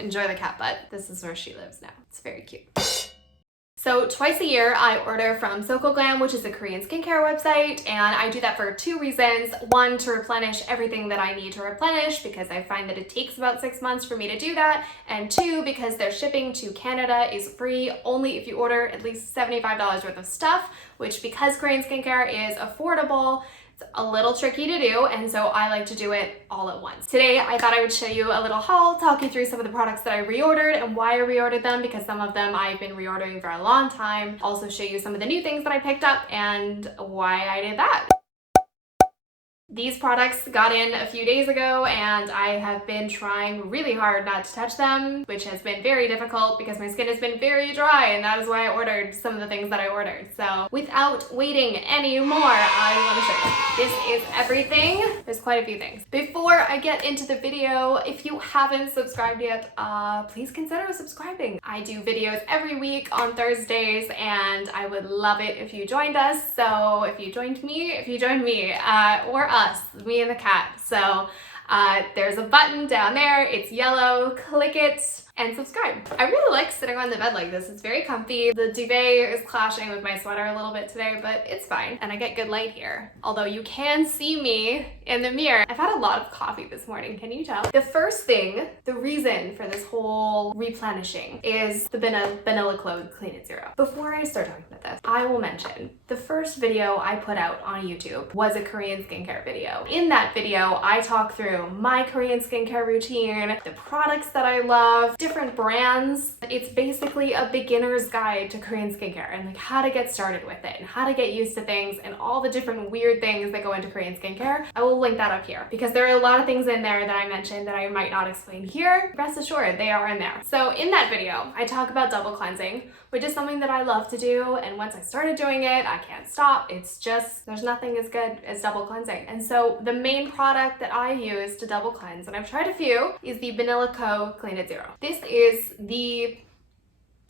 Enjoy the cat butt. This is where she lives now. It's very cute. So twice a year, I order from Collagen, which is a Korean skincare website, and I do that for 2 reasons. One, to replenish everything that I need to replenish, because I find that it takes about 6 months for me to do that, and 2, because their shipping to Canada is free only if you order at least $75 worth of stuff, which, because Korean skincare is affordable, a little tricky to do, and so I like to do it all at once. Today, I thought I would show you a little haul, talk you through some of the products that I reordered and why I reordered them, because some of them I've been reordering for a long time. Also show you some of the new things that I picked up and why I did that. These products got in a few days ago, and I have been trying really hard not to touch them, which has been very difficult because my skin has been very dry, and that is why I ordered some of the things that I ordered. So without waiting anymore, I want to show you. This is everything. There's quite a few things. Before I get into the video, if you haven't subscribed yet, please consider subscribing. I do videos every week on Thursdays, and I would love it if you joined us. So if you joined me, or us, me and the cat. So there's a button down there. It's yellow. Click it and subscribe. I really like sitting on the bed like this. It's very comfy. The duvet is clashing with my sweater a little bit today, but it's fine. And I get good light here. Although you can see me in the mirror. I've had a lot of coffee this morning. Can you tell? The first thing, the reason for this whole replenishing is the Vanilla Clean It Zero. Before I start talking about this, I will mention the first video I put out on YouTube was a Korean skincare video. In that video, I talk through my Korean skincare routine, the products that I love, different brands. It's basically a beginner's guide to Korean skincare and like how to get started with it and how to get used to things and all the different weird things that go into Korean skincare. I will link that up here because there are a lot of things in there that I mentioned that I might not explain here. Rest assured, they are in there. So in that video, I talk about double cleansing, which is something that I love to do, and once I started doing it, I can't stop. It's just, there's nothing as good as double cleansing. And so the main product that I use to double cleanse, and I've tried a few, is the Vanilla Clean It Zero. This is the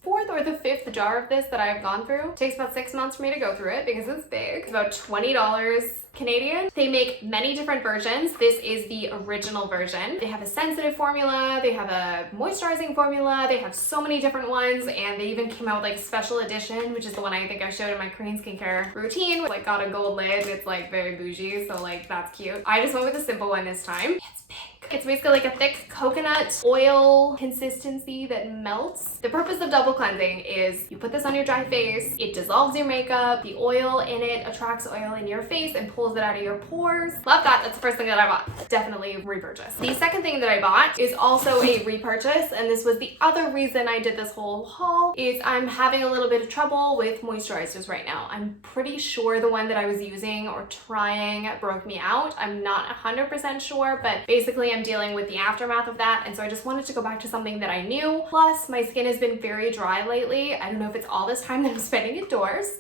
4th or the 5th jar of this that I've gone through. It takes about 6 months for me to go through it because it's big. It's about $20 Canadian. They make many different versions. This is the original version. They have a sensitive formula, they have a moisturizing formula, they have so many different ones, and they even came out with like a special edition, which is the one I think I showed in my Korean skincare routine. Like got a gold lid. It's like very bougie, so like that's cute. I just went with the simple one this time. It's pink. It's basically like a thick coconut oil consistency that melts. The purpose of double cleansing is you put this on your dry face, it dissolves your makeup, the oil in it attracts oil in your face and pulls it out of your pores. Love that. That's the first thing that I bought. Definitely repurchase. The second thing that I bought is also a repurchase, and this was the other reason I did this whole haul, is I'm having a little bit of trouble with moisturizers right now. I'm pretty sure the one that I was using or trying broke me out. I'm not 100% sure, but basically I'm dealing with the aftermath of that, and so I just wanted to go back to something that I knew. Plus, my skin has been very dry lately. I don't know if it's all this time that I'm spending indoors,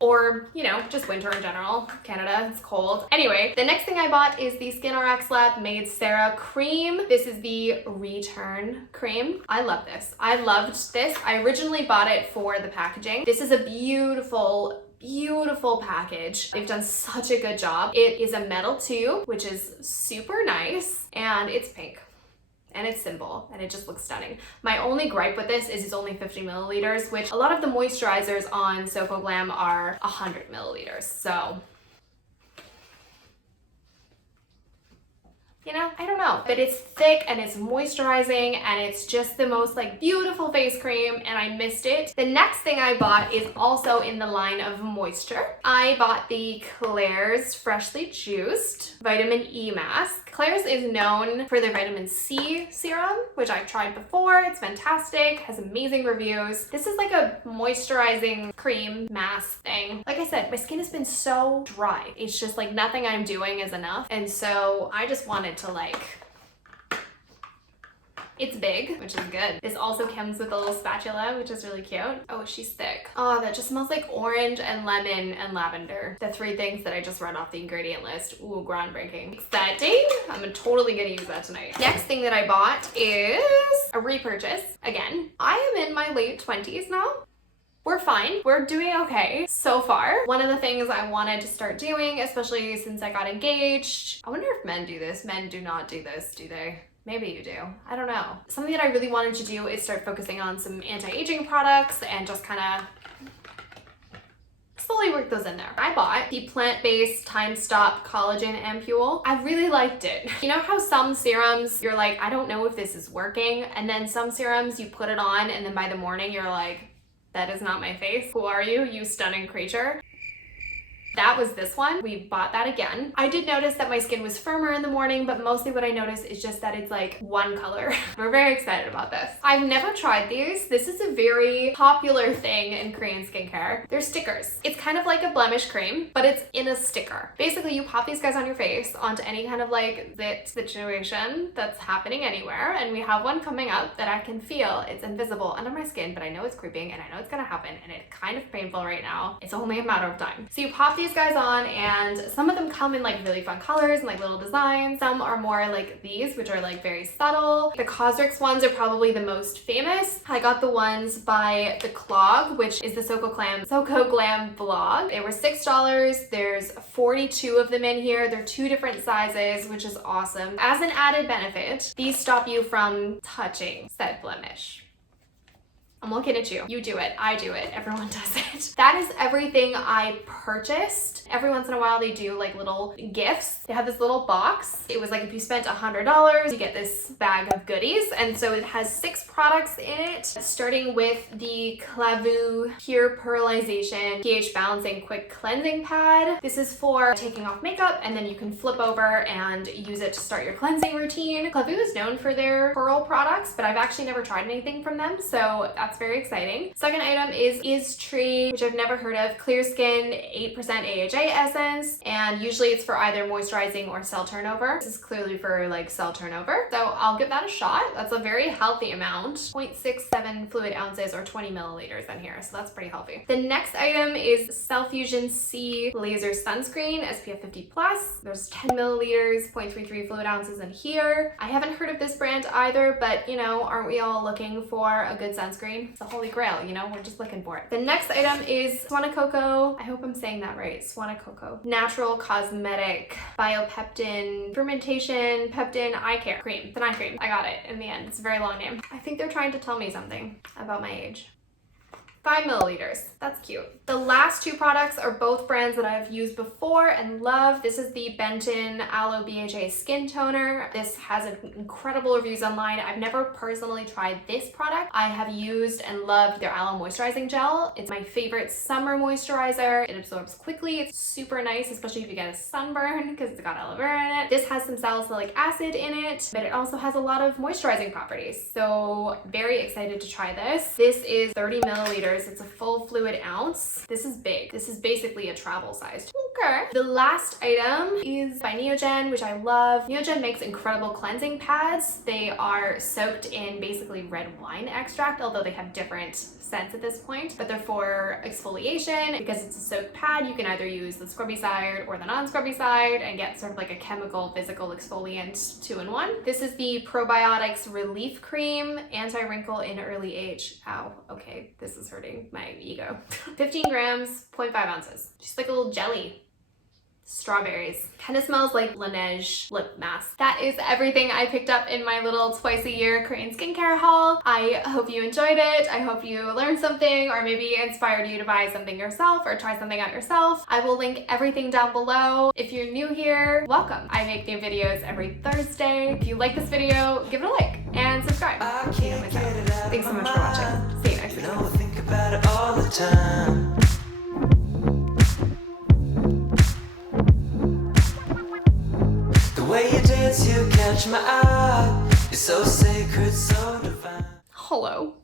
or, you know, just winter in general. Canada, it's cold. Anyway, the next thing I bought is the SkinRx Lab Made Sarah Cream. This is the Return Cream. I love this. I loved this. I originally bought it for the packaging. This is a beautiful package. They've done such a good job. It is a metal tube, which is super nice, and it's pink. And it's simple, and it just looks stunning. My only gripe with this is it's only 50 milliliters, which a lot of the moisturizers on Glam are 100 milliliters. So, you know, I don't know, but it's thick and it's moisturizing and it's just the most like beautiful face cream, and I missed it. The next thing I bought is also in the line of moisture. I bought the Klairs Freshly Juiced Vitamin E Mask. Klairs is known for their vitamin C serum, which I've tried before. It's fantastic, has amazing reviews. This is like a moisturizing cream mask thing. Like I said, my skin has been so dry. It's just like nothing I'm doing is enough. And so I just wanted to like, it's big, which is good. This also comes with a little spatula, which is really cute. Oh, she's thick. Oh, that just smells like orange and lemon and lavender. The 3 things that I just read off the ingredient list. Ooh, groundbreaking. Exciting. I'm totally gonna use that tonight. Next thing that I bought is a repurchase. Again, I am in my late 20s now. We're fine. We're doing okay so far. One of the things I wanted to start doing, especially since I got engaged, I wonder if men do this. Men do not do this, do they? Maybe you do. I don't know. Something that I really wanted to do is start focusing on some anti-aging products and just kind of slowly work those in there. I bought the plant-based Time Stop Collagen Ampule. I really liked it. You know how some serums, you're like, I don't know if this is working, and then some serums you put it on and then by the morning you're like, that is not my face. Who are you, you stunning creature? That was this one. We bought that again. I did notice that my skin was firmer in the morning, but mostly what I noticed is just that it's like one color. We're very excited about this. I've never tried these. This is a very popular thing in Korean skincare. They're stickers. It's kind of like a blemish cream, but it's in a sticker. Basically, you pop these guys on your face onto any kind of like zit situation that's happening anywhere, and we have one coming up that I can feel. It's invisible under my skin, but I know it's creeping and I know it's gonna happen, and it's kind of painful right now. It's only a matter of time. So you pop these guys on, and some of them come in like really fun colors and like little designs. Some are more like these, which are like very subtle. The Cosrx ones are probably the most famous. I got the ones by the Clog, which is the Soko Glam blog. They were $6. There's 42 of them in here. They're 2 different sizes, which is awesome. As an added benefit, these stop you from touching said blemish. I'm looking at you. You do it. I do it. Everyone does it. That is everything I purchased. Every once in a while they do like little gifts. They have this little box. It was like if you spent $100, you get this bag of goodies. And so it has 6 products in it, starting with the Clavu Pure Pearlization pH Balancing Quick Cleansing Pad. This is for taking off makeup, and then you can flip over and use it to start your cleansing routine. Clavu is known for their pearl products, but I've actually never tried anything from them, so that's very exciting. Second item is Tree, which I've never heard of. Clear Skin 8% AHA essence, and usually it's for either moisturizing or cell turnover. This is clearly for like cell turnover, so I'll give that a shot. That's a very healthy amount, 0.67 fluid ounces or 20 milliliters in here, so that's pretty healthy. The next item is Cell Fusion C Laser Sunscreen SPF 50+. There's 10 milliliters, 0.33 fluid ounces in here. I haven't heard of this brand either, but you know, aren't we all looking for a good sunscreen? It's the holy grail, you know, we're just looking for it. The next item is Swanakoko. I hope I'm saying that right. Swanakoko. Natural Cosmetic Biopeptin Fermentation Peptin Eye Care Cream. It's an eye cream. I got it in the end. It's a very long name. I think they're trying to tell me something about my age. 5 milliliters. That's cute. The last 2 products are both brands that I've used before and love. This is the Benton Aloe BHA Skin Toner. This has incredible reviews online. I've never personally tried this product. I have used and loved their Aloe Moisturizing Gel. It's my favorite summer moisturizer. It absorbs quickly. It's super nice, especially if you get a sunburn because it's got aloe vera in it. This has some salicylic acid in it, but it also has a lot of moisturizing properties. So very excited to try this. This is 30 milliliters. It's a full fluid ounce. This is big. This is basically a travel size. Okay. The last item is by Neogen, which I love. Neogen makes incredible cleansing pads. They are soaked in basically red wine extract, although they have different scents at this point, but they're for exfoliation. Because it's a soaked pad, you can either use the scrubby side or the non-scrubby side and get sort of like a chemical physical exfoliant 2-in-1. This is the Probiotics Relief Cream, Anti-Wrinkle in Early Age. Ow, okay, this is hurting my ego. 15 grams, 0.5 ounces. Just like a little jelly. Strawberries. Kind of smells like Laneige lip mask. That is everything I picked up in my little twice a year Korean skincare haul. I hope you enjoyed it. I hope you learned something or maybe inspired you to buy something yourself or try something out yourself. I will link everything down below. If you're new here, welcome. I make new videos every Thursday. If you like this video, give it a like and subscribe. Thanks so much for watching. See you next video. Think about it all the time. The way you dance, you catch my eye. You're so sacred, so divine. Hello.